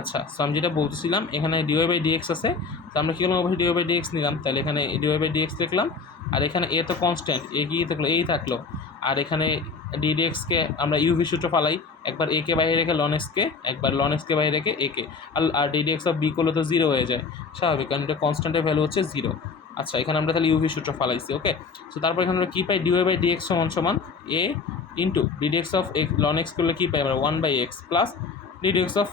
আচ্ছা, সো আমি যেটা বলতেছিলাম এখানে ডিওয়াই বাই ডিএক্স আছে, তো আমরা কী করলাম অবশ্যই ডিওয়াই বাই ডিএক্স নিলাম, তাহলে এখানে ডিওয়াই বাই ডিএক্স লিখলাম, আর এখানে এ তো কনস্ট্যান্ট, এ কি থাকলো, এই থাকলো, আর এখানে ডিডিএক্সকে আমরা ইউভি সূত্র ফালাই, একবার এ কে বাইরে রেখে লন এক্সকে, একবার লন এক্সকে বাইরে রেখে এ কে, আর ডিডিএক্স অফ বি করলে তো জিরো হয়ে যায় স্বাভাবিক, কারণ এটা কনস্ট্যান্টের ভ্যালু হচ্ছে জিরো। আচ্ছা, এখানে আমরা তাহলে ইউভি সূত্র ফালাইছি। ওকে, সো তারপর এখানে আমরা কী পাই, ডিওয়াই বাই ডিএক্স সমান সমান a into ddx of x ln x করলে কী পাই আমরা, 1/x plus ddx of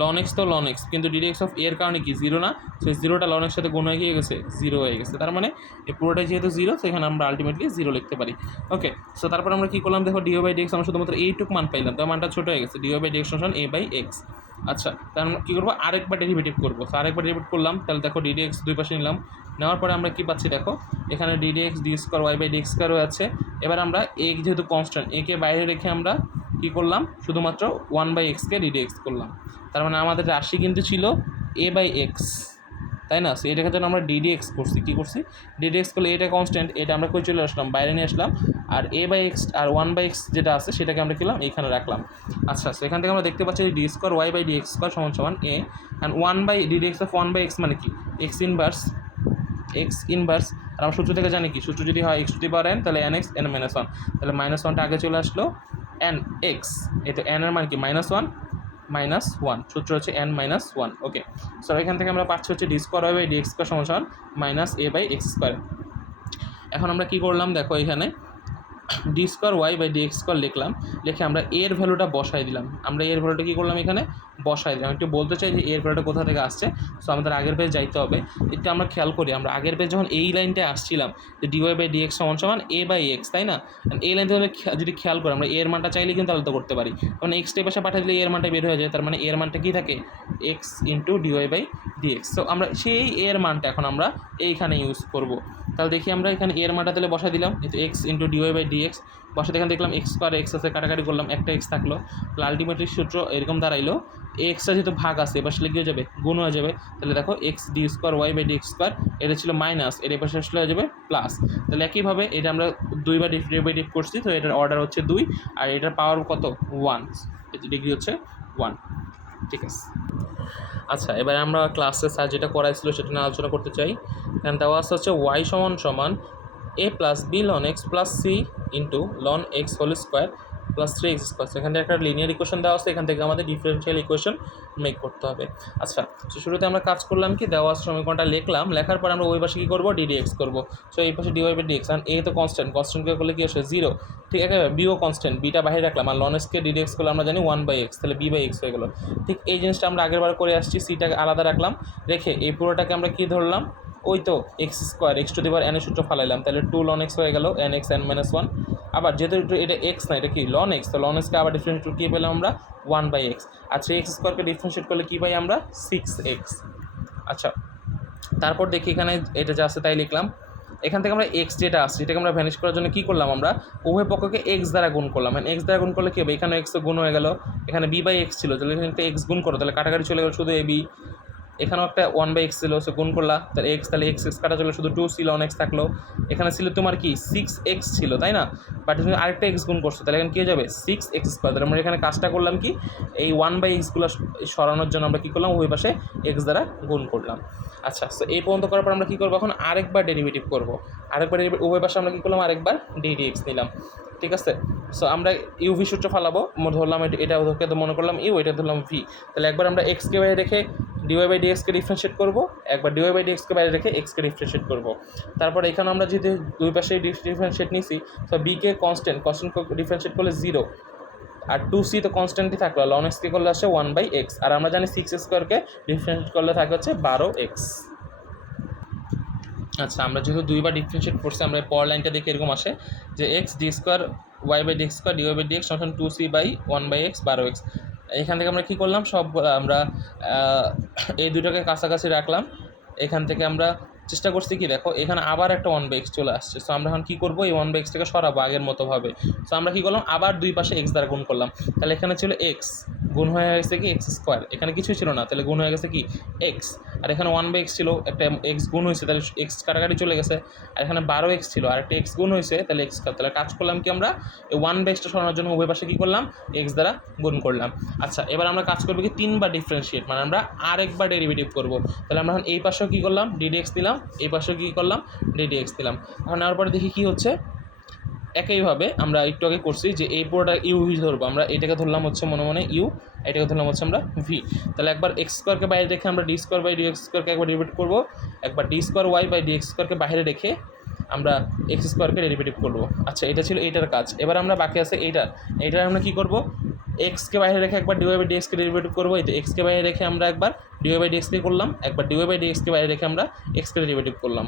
ln x, তো লন এক্স, কিন্তু ডিডিএক্স অফ এর কারণে কি জিরো না, সো জিরোটা লনের সাথে গুণ হয়ে গেছে, জিরো হয়ে গেছে, তার মানে এই পুরোটাই যেহেতু জিরো, সেখানে আমরা আলটিমেটলি জিরো লিখতে পারি। ওকে, সো তারপর আমরা কী করলাম, দেখো ডিও বাই ডিএক্স আমরা শুধুমাত্র এইটুক মান পাইলাম, তো মানটা ছোটো হয়ে গেছে, ডিও বাই ডিএক্স সমান এ বাই এক্স। আচ্ছা, তার আমরা কী করবো, আরেকবার ডেরিভেটিভ করবো, তো আরেকবার ডেরিভেটিভ করলাম, তাহলে দেখো ডিডিএক্স দুই পাশে নিলাম, নেওয়ার পরে আমরা কী পাচ্ছি দেখো, এখানে ddx d square y by d স্কোয়ারও আছে। এবার আমরা এ যেহেতু কনস্ট্যান্ট, একে বাইরে রেখে আমরা কী করলাম, শুধুমাত্র 1/xকে ডিডিএক্স করলাম, তার মানে আমাদের রাশি কিন্তু ছিল এ বাই এক্স, তাই না? সো এটাকে জন্য আমরা ডিডিএক্স করছি, কী করছি, ডিডিএক্স করলে এটা কনস্ট্যান্ট, এটা আমরা কই চলে আসলাম, বাইরে নিয়ে আসলাম, আর এ বাই এক্স আর 1/x যেটা আছে সেটাকে আমরা কিলাম এখানে রাখলাম। আচ্ছা, সো এখান থেকে আমরা দেখতে পাচ্ছি d square y by d x square সমান সমান a, and 1 by ddx of 1/x মানে কি, এক্স ইনভার্স, আর আমরা সূত্র থেকে জানি কি, সূত্র যদি হয় x to the power n, তাহলে n x n minus one, তাহলে -1টা আগে চলে আসলো, এন এক্স, এতে এন এর মান কি -1, সূত্র হচ্ছে n-1। ওকে, সো এখান থেকে আমরা পাচ্ছি হচ্ছে d square y by d x square সমান minus a by x square. এখন আমরা কী করলাম দেখো, এখানে d square y by d x square লিখলাম, লিখে আমরা এর ভ্যালুটা বসাই দিলাম, আমরা এর ভ্যালুটা কী করলাম, এখানে বসাই দিলাম। একটু বলতে চাই যে এর ভ্যালুটা কোথা থেকে আসছে, সো আমাদের আগের পেজ যাইতে হবে, একটু আমরা খেয়াল করি, আমরা আগের পেজ যখন এই লাইনটায় আসছিলাম যে ডিওয়াই বাই ডি এক্স সমান সমান এ বাই এক্স, তাই না? এই লাইন থেকে যদি খেয়াল করি, আমরা এর মানটা চাইলে কিন্তু আলাদা করতে পারি, কারণ এক্সটা পাশে পাঠিয়ে দিলে এর মানটা বের হয়ে যায়, তার মানে এর মানটা কী থাকে, x into d y by d x. So আমরা সেই এর মানটা এখন আমরা এইখানে ইউজ করব, তাহলে দেখি আমরা এখানে এর মানটা তাহলে বসাই দিলাম, কিন্তু x into d y by d x বসাতে, এখানে দেখলাম এক্স স্কোয়ার এক্স আছে, কাটাকাটি করলাম, একটা এক্স থাকলো, তাহলে আলটিমেটলি সূত্র এরকম দাঁড়াইলো, এক্সটা যেহেতু ভাগ আছে এবার আসলে কী হয়ে যাবে, গুণ হয়ে যাবে, তাহলে দেখো x d square y by d x square, এটা ছিল মাইনাস, এর এপাশে আসলে হয়ে যাবে প্লাস, তাহলে একইভাবে এটা আমরা দুইবার ডেরিভেটিভ করছি, তো এটার অর্ডার হচ্ছে 2, আর এটার পাওয়ার কত 1, ডিগ্রি হচ্ছে 1। ঠিক আছে, আচ্ছা, এবার আমরা ক্লাসে স্যার যেটা করাইছিল সেটা নিয়ে আলোচনা করতে চাই। এখানে দেওয়া আছে হচ্ছে ওয়াই সমান সমান a plus b ln x plus c into ln x whole square plus 3x square. এখানে একটা লিনিয়ার ইকুয়েশন দেওয়া আছে, এখান থেকে আমাদের ডিফারেনশিয়াল ইকুয়েশন মেক করতে হবে। আচ্ছা, তো শুরুতে আমরা কাজ করলাম কি, দেওয়া সমীকরণটা লিখলাম, লেখার পর আমরা ওই পাশে কী করবো, ডিডিএক্স করবো। সো এই পাশে ডিওয়াই বাই ডিএক্স, কারণ এ তো কনস্ট্যান্টকে করলে কী আসে, জিরো, ঠিক আছে, বিও কনস্ট্যান্ট, বিটা বাইরে রাখলাম, আর লন এক্সকে ডিডিএক্স করলে আমরা জানি 1/x, তাহলে বি বাই এক্স হয়ে গেলো। ঠিক এই জিনিসটা আমরা আগের বার করে আসছি, সিটাকে আলাদা রাখলাম, রেখে এই পুরোটাকে আমরা কী ধরলাম, ওই তো x square, x to the power N এর সূত্র ফালাইলাম, তাহলে 2 ln x হয়ে গেল, এন এক্স n-1। আবার যেহেতু এটা এক্স না, এটা কি লন এক্স, তো লন এক্সকে আবার ডিফারেন্সিয়েট কী পেলাম আমরা, 1/x, আর 3x স্কোয়ারকে ডিফারেন্সিয়েট করলে কী পাই আমরা, 6x। আচ্ছা, তারপর দেখি এখানে এটা যা আছে তাই লিখলাম, এখান থেকে আমরা এক্স যেটা আসছে এটাকে আমরা ভ্যানিশ করার জন্য কী করলাম, আমরা উভয় পক্ষকে এক্স দ্বারা গুণ করলাম, এক্স দ্বারা গুণ করলে কী হবে, এখানে এক্স গুণ হয়ে গেল, এখানে বি বাই এক্স ছিল, তাহলে এখানে একটা এক্স গুণ করো, তাহলে কাটাকাটি চলে গেল, শুধু এ বি, এখানেও একটা 1/x ছিল, সে গুণ করলা, তাহলে এক্স, তাহলে এক্স এক্স কাটা চলে, শুধু 2 ছিল, ln x থাকলো, এখানে ছিল তোমার কি 6x ছিল, তাই না? বাট তুমি আরেকটা এক্স গুণ করছো, তাহলে এখানে কী হয়ে যাবে, 6x স্কোয়ার। তাহলে আমরা এখানে কাজটা করলাম কি, এই 1/xগুলো সরানোর জন্য আমরা কী করলাম, ওই পাশে এক্স দ্বারা গুণ করলাম। আচ্ছা, সো এই পর্যন্ত করার পর আমরা কী করবো, এখন আরেকবার ডেরিভেটিভ করবো, উভয় পাশে আমরা কী করলাম, আরেকবার ডিডিএক্স নিলাম। ঠিক আছে, সো আমরা ইউভি সূত্র ফালাবো, ধরলাম এটা ওদেরকে তো মনে করলাম ইউ, এটা ধরলাম ভি, তাহলে একবার আমরা এক্সকে বাইরে রেখে ডিওয়াই বাই ডিএক্সকে ডিফারেন্সিয়েট করবো, একবার ডিওয়াই বাই ডিএক্সকে বাইরে রেখে এক্সকে ডিফারেন্সিয়েট করবো। তারপর এখানে আমরা যদি দুই পাশে ডিফারেন্সিয়েট নিছি, তো বিকে কনস্ট্যান্ট ডিফারেন্সিয়েট করলে 0, আর 2c তো কনস্ট্যান্টই থাকলো, লন এক্সকে করলে আসছে 1/x, আর আমরা জানি 6 স্কোয়ারকে ডিফারেন্সিয়েট করলে থাকে হচ্ছে 12x। আচ্ছা, আমরা যেহেতু দুইবার ডিফারেন্সিয়েট করছি, আমরা পরের লাইনটা দেখে এরকম আসে যে x d square y by d square d y by dx সমান 2c বাই 1/x 12x। এখান থেকে আমরা কী করলাম, সব আমরা এই দুটোকে কাছাকাছি রাখলাম, এখান থেকে আমরা চেষ্টা করছি কি দেখো এখানে আবার একটা 1/x চলে আসছে। সো আমরা এখন কী করবো, এই 1/xটাকে সরাবো আগের মতোভাবে। সো আমরা কী করলাম, আবার দুই পাশে এক্স দ্বারা গুণ করলাম। তাহলে এখানে ছিল এক্স, গুণ হয়ে গেছে কি এক্স স্কোয়ার, এখানে কিছুই ছিল না, তাহলে গুণ হয়ে গেছে কি এক্স। আর এখানে 1/x ছিল, একটা এক্স গুণ হয়েছে, তাহলে এক্স কাটাকাটি চলে গেছে। আর এখানে 12x ছিল, আর একটা এক্স গুণ হয়েছে, তাহলে এক্স, তাহলে কাজ করলাম কি আমরা এই 1/xটা সরানোর জন্য উভয় পাশে কী করলাম, এক্স দ্বারা গুণ করলাম। আচ্ছা, এবার আমরা কাজ করবো কি 3বার ডিফারেন্সিয়েট, মানে আমরা আরেকবার ডেরিভেটিভ করবো। তাহলে আমরা এখন এই পাশেও কী করলাম, ডিডিএক্স দিলাম, এই পাশেও কী করলাম, ডিডিএক্স দিলাম। এখন নেওয়ার পরে দেখি কী হচ্ছে। একইভাবে আমরা একটু আগে করছি যে এই পুরোটা ইউ ধরবো, আমরা এটাকে ধরলাম হচ্ছে মনে মনে ইউ, এটাকে ধরলাম হচ্ছে আমরা ভি। তাহলে একবার এক্স স্কোয়ারকে বাইরে রেখে আমরা d square by d x স্কোয়ারকে একবার ডেরিভেটিভ করবো, একবার d square y by d x স্কোয়ারকে বাইরে রেখে আমরা এক্স স্কোয়ারকে ডেরিভেটিভ করবো। আচ্ছা, এটা ছিল এইটার কাজ। এবার আমরা বাকি আছে এইটার আমরা কী করবো, এক্সকে বাইরে রেখে একবার ডিওয়াই বাই ডিএক্সকে ডেরিভেটিভ করবো। এই তো এক্সকে বাইরে রেখে আমরা একবার ডিওয়াই বাই ডিএক্সকে করলাম, একবার ডিওয়াই বাই ডিএক্সকে বাইরে রেখে আমরা এক্সকে ডেরিভেটিভ করলাম।